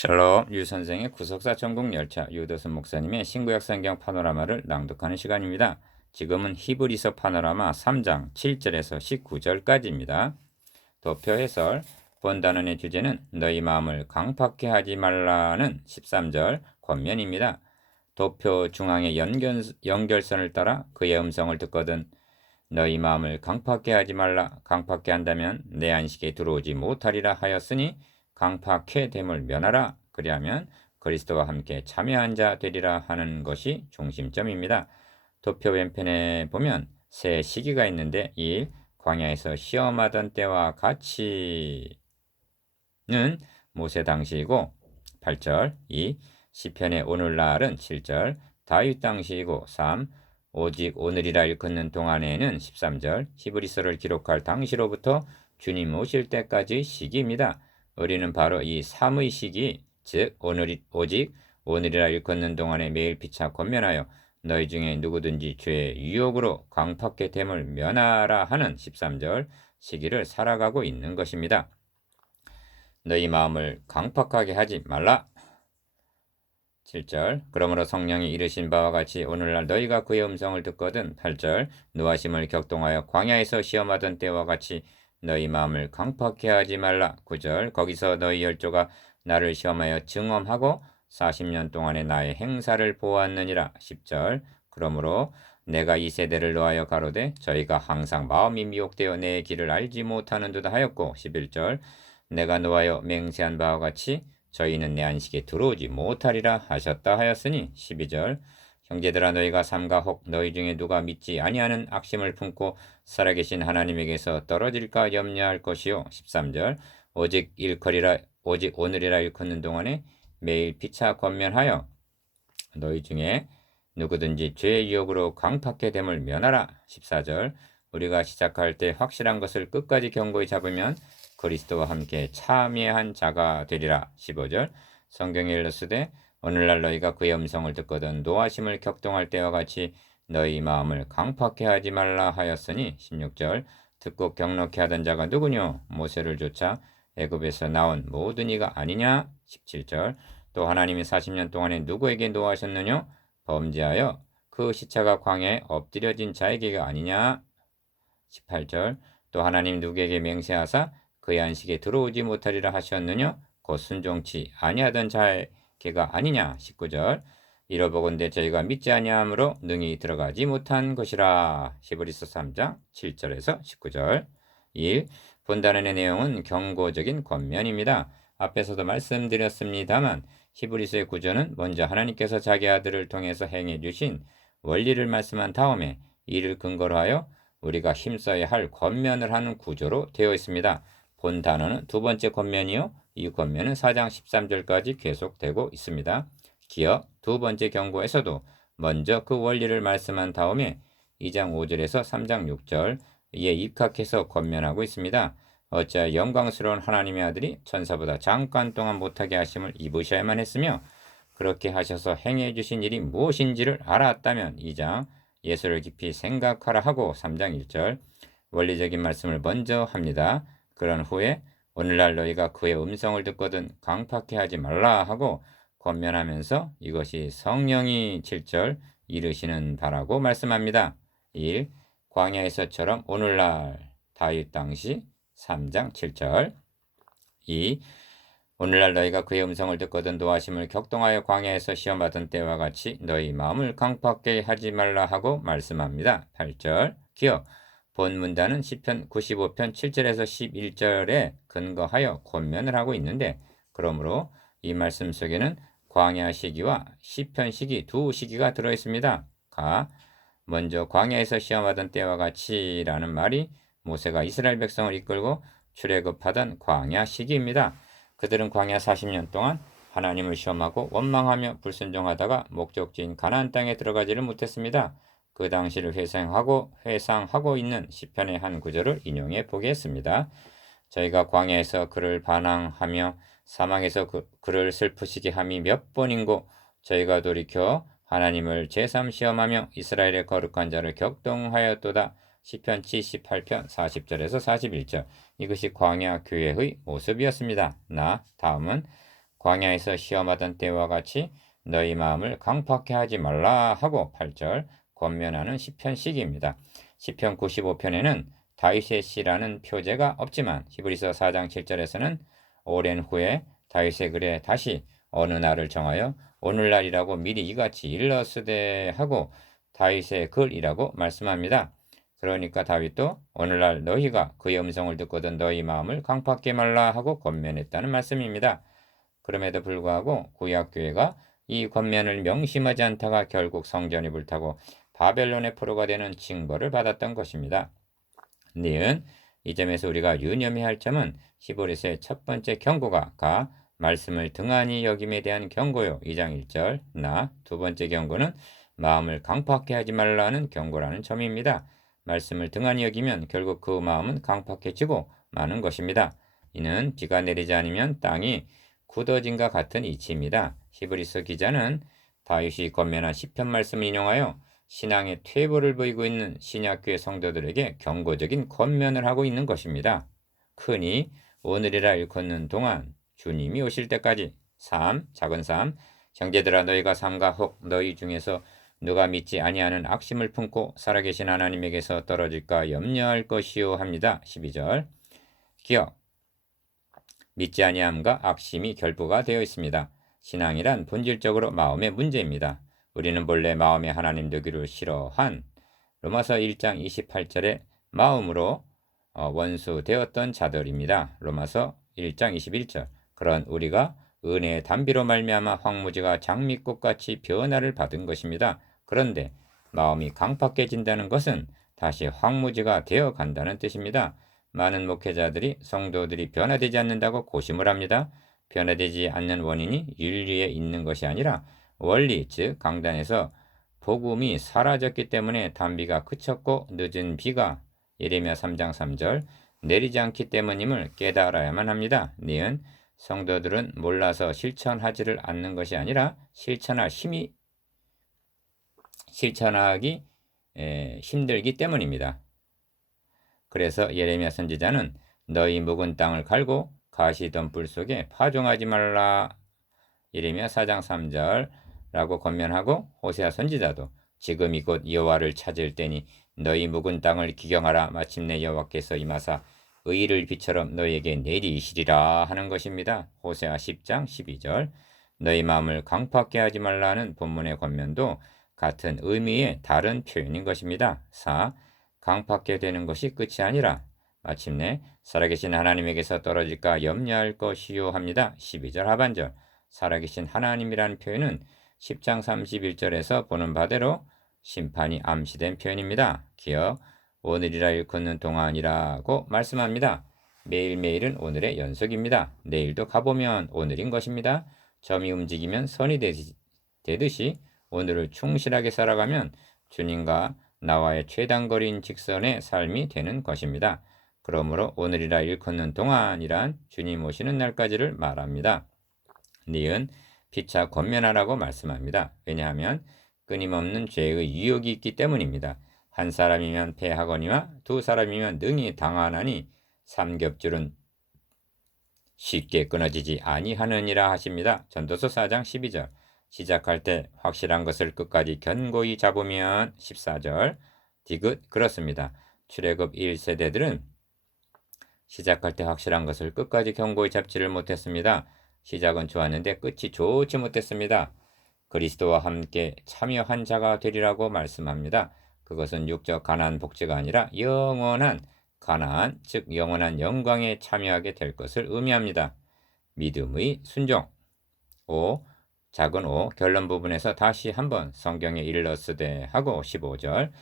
샬롬 유 선생의 구속사 천국열차 유도선 목사님의 신구약 성경 파노라마를 낭독하는 시간입니다. 지금은 히브리서 파노라마 3장 7절에서 19절까지입니다. 도표 해설 본 단원의 주제는 너희 마음을 강팍해 하지 말라는 13절 권면입니다. 도표 중앙의 연결선을 따라 그의 음성을 듣거든 너희 마음을 강팍해 하지 말라. 강팍해 한다면 내 안식에 들어오지 못하리라 하였으니 강팍해 됨을 면하라. 그리하면 그리스도와 함께 참여한 자 되리라 하는 것이 중심점입니다. 도표 왼편에 보면 세 시기가 있는데 1. 광야에서 시험하던 때와 같이는 모세 당시이고 8절 2. 시편의 오늘날은 7절 다윗 당시이고 3. 오직 오늘이라 일컫는 동안에는 13절 히브리서를 기록할 당시로부터 주님 오실 때까지 시기입니다. 우리는 바로 이 3의 시기 즉 오직 오늘이라 일컫는 동안에 매일 피차 권면하여 너희 중에 누구든지 죄의 유혹으로 강팍해 됨을 면하라 하는 13절 시기를 살아가고 있는 것입니다. 너희 마음을 강팍하게 하지 말라. 7절 그러므로 성령이 이르신 바와 같이 오늘날 너희가 그의 음성을 듣거든. 8절 노하심을 격동하여 광야에서 시험하던 때와 같이 너희 마음을 강팍해 하지 말라. 9절 거기서 너희 열조가 나를 시험하여 증언하고 40년 동안의 나의 행사를 보았느니라. 10절 그러므로 내가 이 세대를 노하여 가로되 저희가 항상 마음이 미혹되어 내 길을 알지 못하는 듯 하였고 11절 내가 노하여 맹세한 바와 같이 저희는 내 안식에 들어오지 못하리라 하셨다 하였으니 12절 형제들아 너희가 삼가 혹 너희 중에 누가 믿지 아니하는 악심을 품고 살아계신 하나님에게서 떨어질까 염려할 것이요 13절 오직 오늘이라 일컫는 동안에 매일 피차 권면하여 너희 중에 누구든지 죄의 유혹으로 강팍해 됨을 면하라 14절 우리가 시작할 때 확실한 것을 끝까지 견고히 잡으면 그리스도와 함께 참여한 자가 되리라. 15절 성경에 일렀으되 오늘날 너희가 그의 음성을 듣거든 노하심을 격동할 때와 같이 너희 마음을 강팍해 하지 말라 하였으니 16절 듣고 경록해 하던 자가 누구뇨 모세를 쫓아 애굽에서 나온 모든 이가 아니냐 17절 또 하나님이 40년 동안에 누구에게 노하셨느뇨 범죄하여 그 시체가 광야에 엎드려진 자에게가 아니냐 18절 또 하나님 누구에게 맹세하사 그의 안식에 들어오지 못하리라 하셨느냐 곧 순종치 아니하던 자에게가 아니냐 19절 이러보건대 저희가 믿지 아니함으로 능히 들어가지 못한 것이라. 히브리서 3장 7절에서 19절 1. 본단원의 내용은 경고적인 권면입니다. 앞에서도 말씀드렸습니다만 히브리서의 구조는 먼저 하나님께서 자기 아들을 통해서 행해 주신 원리를 말씀한 다음에 이를 근거로 하여 우리가 힘써야 할 권면을 하는 구조로 되어 있습니다. 본 단어는 두 번째 권면이요. 이 권면은 4장 13절까지 계속되고 있습니다. 기어 두 번째 경고에서도 먼저 그 원리를 말씀한 다음에 2장 5절에서 3장 6절에 입각해서 권면하고 있습니다. 어찌하여 영광스러운 하나님의 아들이 천사보다 잠깐 동안 못하게 하심을 입으셔야만 했으며 그렇게 하셔서 행해 주신 일이 무엇인지를 알았다면 2장 예수를 깊이 생각하라 하고 3장 1절 원리적인 말씀을 먼저 합니다. 그런 후에 오늘날 너희가 그의 음성을 듣거든 강팍해 하지 말라 하고 권면하면서 이것이 성령이 7절 이르시는 바라고 말씀합니다. 1. 광야에서처럼 오늘날 다윗 당시 3장 7절 2. 오늘날 너희가 그의 음성을 듣거든 노하심을 격동하여 광야에서 시험하던 때와 같이 너희 마음을 강팍하게 하지 말라 하고 말씀합니다. 8절 기억 본 문단은 시편 95편 7절에서 11절에 근거하여 권면을 하고 있는데 그러므로 이 말씀 속에는 광야 시기와 시편 시기 두 시기가 들어있습니다. 먼저 광야에서 시험하던 때와 같이라는 말이 모세가 이스라엘 백성을 이끌고 출애굽하던 광야 시기입니다. 그들은 광야 40년 동안 하나님을 시험하고 원망하며 불순종하다가 목적지인 가나안 땅에 들어가지를 못했습니다. 그 당시를 회상하고 있는 시편의 한 구절을 인용해 보겠습니다. 저희가 광야에서 그를 반항하며 사망에서 그를 슬프시게 함이 몇 번인고 저희가 돌이켜 하나님을 제3 시험하며 이스라엘의 거룩한 자를 격동하였도다. 시편 78편 40절에서 41절 이것이 광야 교회의 모습이었습니다. 다음은 광야에서 시험하던 때와 같이 너희 마음을 강팍해 하지 말라 하고 8절 권면하는 시편식입니다. 시편 95편에는 다윗의 시라는 표제가 없지만 히브리서 4장 7절에서는 오랜 후에 다윗의 글에 다시 어느 날을 정하여 오늘날이라고 미리 이같이 일렀으되 하고 다윗의 글이라고 말씀합니다. 그러니까 다윗도 오늘날 너희가 그의 음성을 듣거든 너희 마음을 강팍해 말라 하고 권면했다는 말씀입니다. 그럼에도 불구하고 구약교회가 이 권면을 명심하지 않다가 결국 성전이 불타고 바벨론의 포로가 되는 징벌을 받았던 것입니다. 니은 이 점에서 우리가 유념해야 할 점은 히브리서의 첫 번째 경고가 가 말씀을 등한히 여김에 대한 경고요. 2장 1절 나 두 번째 경고는 마음을 강팍해 하지 말라는 경고라는 점입니다. 말씀을 등한히 여기면 결국 그 마음은 강팍해지고 마는 것입니다. 이는 비가 내리지 않으면 땅이 굳어진과 같은 이치입니다. 히브리서 기자는 다윗이 권면한 시편 말씀을 인용하여 신앙의 퇴보를 보이고 있는 신약교회 성도들에게 경고적인 권면을 하고 있는 것입니다. 크니 오늘이라 일컫는 동안 주님이 오실 때까지 작은 삶, 형제들아 너희가 삼가 혹 너희 중에서 누가 믿지 아니하는 악심을 품고 살아계신 하나님에게서 떨어질까 염려할 것이요 합니다. 12절 기억 믿지 아니함과 악심이 결부가 되어 있습니다. 신앙이란 본질적으로 마음의 문제입니다. 우리는 본래 마음에 하나님 되기를 싫어한 로마서 1장 28절에 마음으로 원수 되었던 자들입니다. 로마서 1장 21절 그런 우리가 은혜의 단비로 말미암아 황무지가 장미꽃같이 변화를 받은 것입니다. 그런데 마음이 강팍해진다는 것은 다시 황무지가 되어 간다는 뜻입니다. 많은 목회자들이 성도들이 변화되지 않는다고 고심을 합니다. 변화되지 않는 원인이 윤리에 있는 것이 아니라 원리, 즉 강단에서 복음이 사라졌기 때문에 단비가 그쳤고 늦은 비가 예레미야 3장 3절 내리지 않기 때문임을 깨달아야만 합니다. 니은 성도들은 몰라서 실천하지를 않는 것이 아니라 실천하기 힘들기 때문입니다. 그래서 예레미야 선지자는 너희 묵은 땅을 갈고 가시덤불 속에 파종하지 말라 예레미야 4장 3절라고 권면하고 호세아 선지자도 지금 이곳 여호와를 찾을 때니 너희 묵은 땅을 기경하라 마침내 여호와께서 임하사 의를 비처럼 너희에게 내리시리라 하는 것입니다. 호세아 10장 12절 너희 마음을 강팍해 하지 말라는 본문의 권면도 같은 의미의 다른 표현인 것입니다. 4. 강팍해 되는 것이 끝이 아니라 마침내 살아계신 하나님에게서 떨어질까 염려할 것이요 합니다. 12절 하반절 살아계신 하나님이라는 표현은 10장 31절에서 보는 바대로 심판이 암시된 표현입니다. 기억 오늘이라 일컫는 동안이라고 말씀합니다. 매일매일은 오늘의 연속입니다. 내일도 가보면 오늘인 것입니다. 점이 움직이면 선이 되듯이 오늘을 충실하게 살아가면 주님과 나와의 최단거리인 직선의 삶이 되는 것입니다. 그러므로 오늘이라 일컫는 동안이란 주님 오시는 날까지를 말합니다. 니은 피차 권면하라고 말씀합니다. 왜냐하면 끊임없는 죄의 유혹이 있기 때문입니다. 한 사람이면 패하거니와 두 사람이면 능히 당하나니 삼겹줄은 쉽게 끊어지지 아니하느니라 하십니다. 전도서 4장 12절 시작할 때 확실한 것을 끝까지 견고히 잡으면 14절 디귿 그렇습니다. 출애굽 1세대들은 시작할 때 확실한 것을 끝까지 견고히 잡지를 못했습니다. 시작은 좋았는데 끝이 좋지 못했습니다. 그리스도와 함께 참여한 자가 되리라고 말씀합니다. 그것은 육적 가나안 복지가 아니라 영원한 가나안, 즉 영원한 영광에 참여하게 될 것을 의미합니다. 믿음의 순종 5. 작은 5. 결론 부분에서 다시 한번 성경에 일러쓰되 하고 15절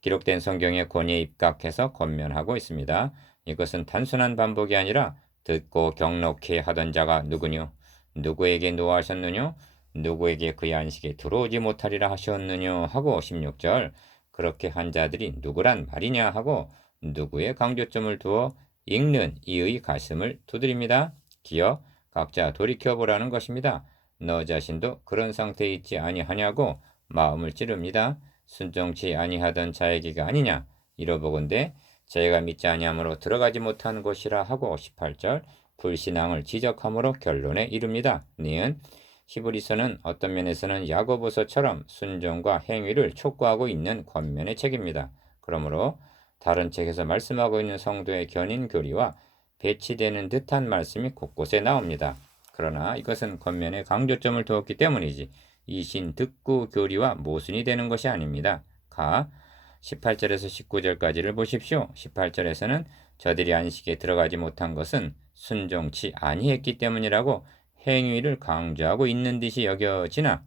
기록된 성경의 권위에 입각해서 권면하고 있습니다. 이것은 단순한 반복이 아니라 듣고 경록해 하던 자가 누구뇨? 누구에게 노하셨느뇨? 누구에게 그의 안식에 들어오지 못하리라 하셨느뇨? 하고 16절 그렇게 한 자들이 누구란 말이냐 하고 누구의 강조점을 두어 읽는 이의 가슴을 두드립니다. 기억 각자 돌이켜보라는 것입니다. 너 자신도 그런 상태에 있지 아니하냐고 마음을 찌릅니다. 순종치 아니하던 자에게가 아니냐 이러보건대 저희가 믿지 아니함으로 들어가지 못한 곳이라 하고 18절 불신앙을 지적함으로 결론에 이릅니다. 니은 히브리서는 어떤 면에서는 야고보서처럼 순종과 행위를 촉구하고 있는 권면의 책입니다. 그러므로 다른 책에서 말씀하고 있는 성도의 견인 교리와 배치되는 듯한 말씀이 곳곳에 나옵니다. 그러나 이것은 권면에 강조점을 두었기 때문이지 이신 득구 교리와 모순이 되는 것이 아닙니다. 18절에서 19절까지를 보십시오. 18절에서는 저들이 안식에 들어가지 못한 것은 순종치 아니했기 때문이라고 행위를 강조하고 있는 듯이 여겨지나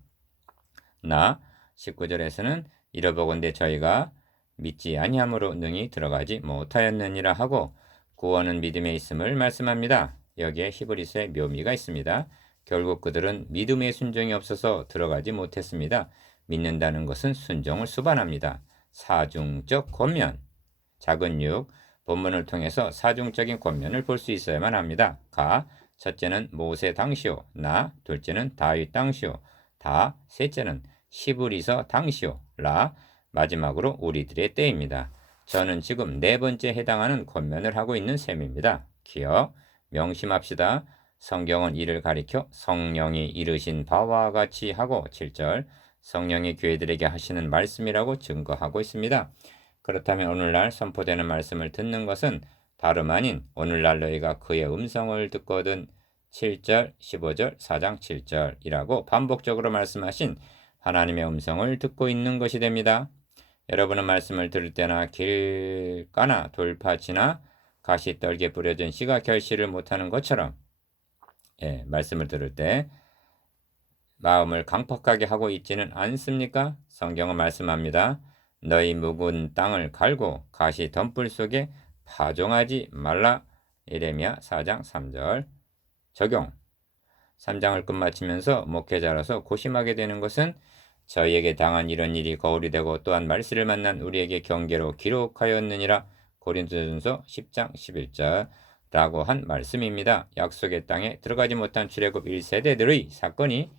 19절에서는 이러보건대 저희가 믿지 아니함으로 능히 들어가지 못하였느니라 하고 구원은 믿음에 있음을 말씀합니다. 여기에 히브리서의 묘미가 있습니다. 결국 그들은 믿음의 순종이 없어서 들어가지 못했습니다. 믿는다는 것은 순종을 수반합니다. 사중적 권면 작은 6 본문을 통해서 사중적인 권면을 볼 수 있어야만 합니다. 첫째는 모세 당시요 둘째는 다윗 당시요 셋째는 히브리서 당시요 마지막으로 우리들의 때입니다. 저는 지금 네 번째 해당하는 권면을 하고 있는 셈입니다. 기억 명심합시다. 성경은 이를 가리켜 성령이 이르신 바와 같이 하고 7절 성령이 교회들에게 하시는 말씀이라고 증거하고 있습니다. 그렇다면 오늘날 선포되는 말씀을 듣는 것은 다름 아닌 오늘날 너희가 그의 음성을 듣거든 7절, 15절, 4장 7절이라고 반복적으로 말씀하신 하나님의 음성을 듣고 있는 것이 됩니다. 여러분은 말씀을 들을 때나 길가나 돌파치나 가시떨기에 뿌려진 씨가 결실을 못하는 것처럼 말씀을 들을 때 마음을 강팍하게 하고 있지는 않습니까? 성경은 말씀합니다. 너희 묵은 땅을 갈고 가시 덤불 속에 파종하지 말라. 예레미야 4장 3절 적용 3장을 끝마치면서 목회자로서 고심하게 되는 것은 저희에게 당한 이런 일이 거울이 되고 또한 말씀을 만난 우리에게 경계로 기록하였느니라. 고린도전서 10장 11절 라고 한 말씀입니다. 약속의 땅에 들어가지 못한 출애굽 1세대들의 사건이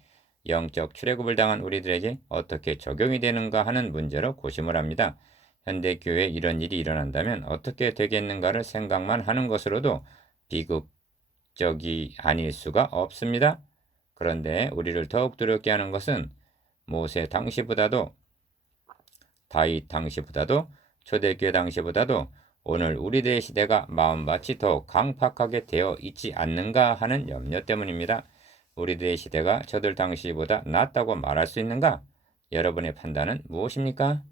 영적 출애굽을 당한 우리들에게 어떻게 적용이 되는가 하는 문제로 고심을 합니다. 현대교회에 이런 일이 일어난다면 어떻게 되겠는가를 생각만 하는 것으로도 비극적이 아닐 수가 없습니다. 그런데 우리를 더욱 두렵게 하는 것은 모세 당시보다도 다윗 당시보다도 초대교회 당시보다도 오늘 우리들의 시대가 마음밭이 더 강팍하게 되어 있지 않는가 하는 염려 때문입니다. 우리들의 시대가 저들 당시보다 낫다고 말할 수 있는가? 여러분의 판단은 무엇입니까?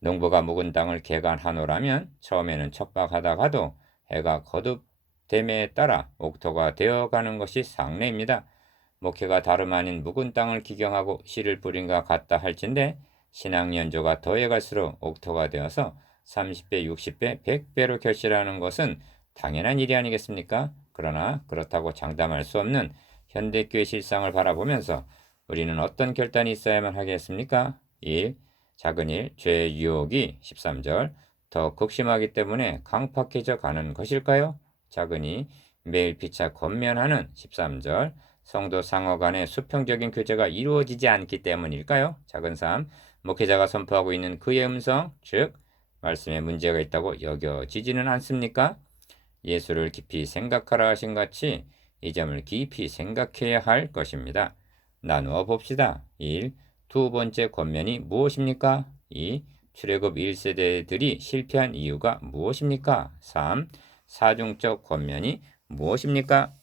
농부가 묵은 땅을 개간하노라면 처음에는 척박하다가도 해가 거듭됨에 따라 옥토가 되어가는 것이 상례입니다. 목회가 다름 아닌 묵은 땅을 기경하고 씨를 뿌린과 같다 할진대 신앙 연조가 더해갈수록 옥토가 되어서 30배, 60배, 100배로 결실하는 것은 당연한 일이 아니겠습니까? 그러나 그렇다고 장담할 수 없는 현대교회 실상을 바라보면서 우리는 어떤 결단이 있어야만 하겠습니까? 1. 작은 일, 죄의 유혹이 13절 더 극심하기 때문에 강팍해져 가는 것일까요? 작은 이 매일 피차 권면하는 13절 성도 상호 간의 수평적인 교제가 이루어지지 않기 때문일까요? 작은 3. 목회자가 선포하고 있는 그의 음성, 즉 말씀에 문제가 있다고 여겨지지는 않습니까? 예수를 깊이 생각하라 하신 같이 이 점을 깊이 생각해야 할 것입니다. 나누어 봅시다. 1. 두 번째 권면이 무엇입니까? 2. 출애굽 1세대들이 실패한 이유가 무엇입니까? 3. 사중적 권면이 무엇입니까?